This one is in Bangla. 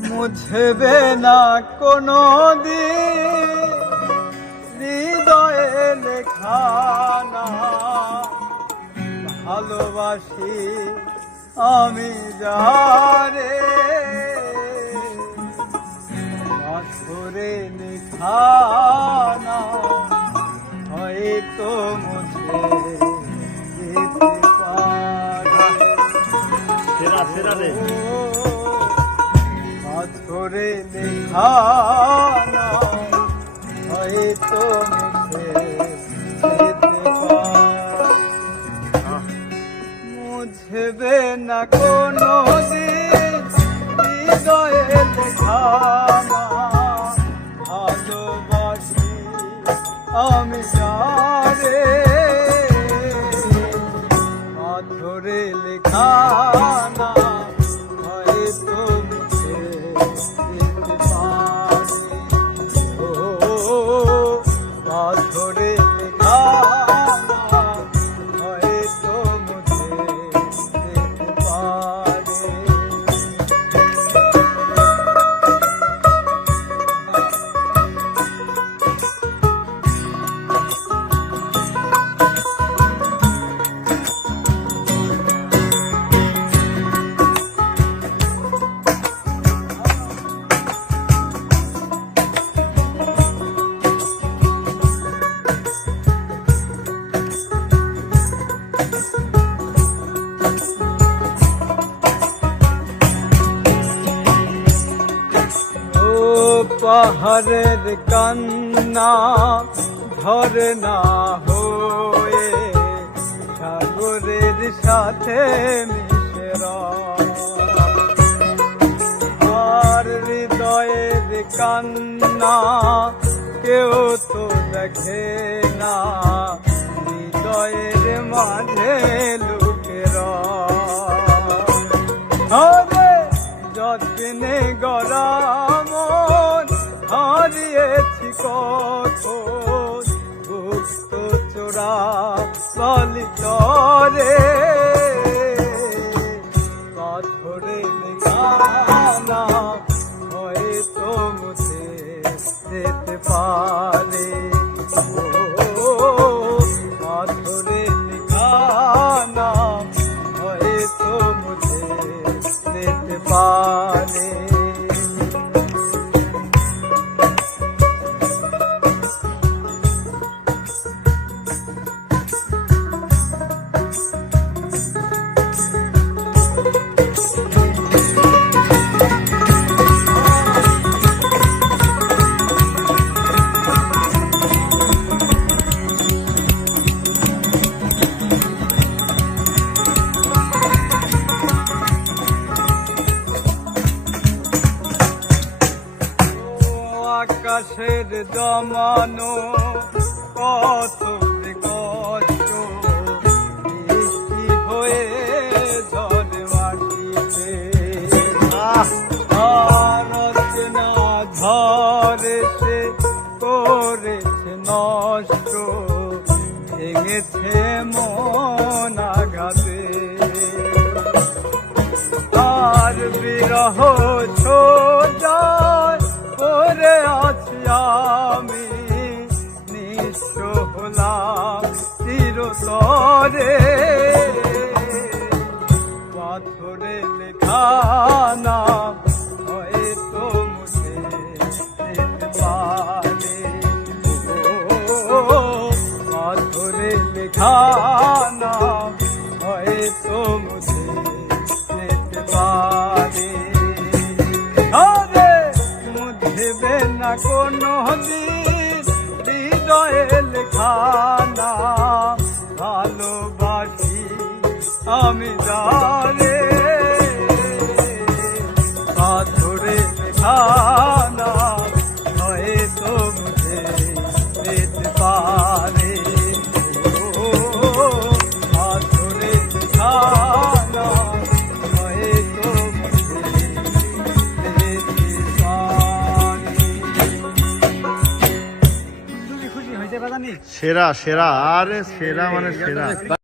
মুছবে না কোনো দিন হৃদয়ে লেখা না ভালোবাসি আমি যারে পাথরে লেখা না হয়তো মুছে যেতে পারে পাথরে লেখা না হয়তো মুছে যেতে পারে মুছবে না কোনো দিন হৃদয়ে লেখা না ভালোবাসি আমি যারে পাথরে লেখা না হয়তো মুছে যেতে পারে ও পাথরে লেখা না হয়তো মুছে যেতে পারে পাহাড়ের কান্না ধরে না হয়ে সাগরের সাথে মিশে আর হৃদয়ের কান্না কেউ তো দেখে না হৃদয়ের মাঝে লুকে রে যত্নে গরম হারিয়েছি কখন গুপ্ত চোরা চলিত রে পাথরে লেখা না হয়তো মুছে যেতে পারে পাথরে লেখা না হয়তো মুছে যেতে পারে আকাশের জমানো কত কষ্ট বৃষ্টি হয়ে ঝড় মাটিতে না ঝড় সে করেছে নষ্ট ভেঙেছে মন আঘাতে আর বিরহ ছোজায় করে আছি আমি নিঃস্ব হলাম চিরতরে পাথরে লেখা না হয়তো মুছে যেতে পারে পাথরে লেখা না হয়তো মুছে যেতে পারে মুছবে না কোনো দিন হৃদয়ে লেখা না ভালোবাসি আমি যারে পাথরে লেখা না হয়তো মুছে যেতে পারে পাথরে লেখা না হয়তো মুছে যেতে পারে সেরা সেরা আরে সেরা মানে সেরা।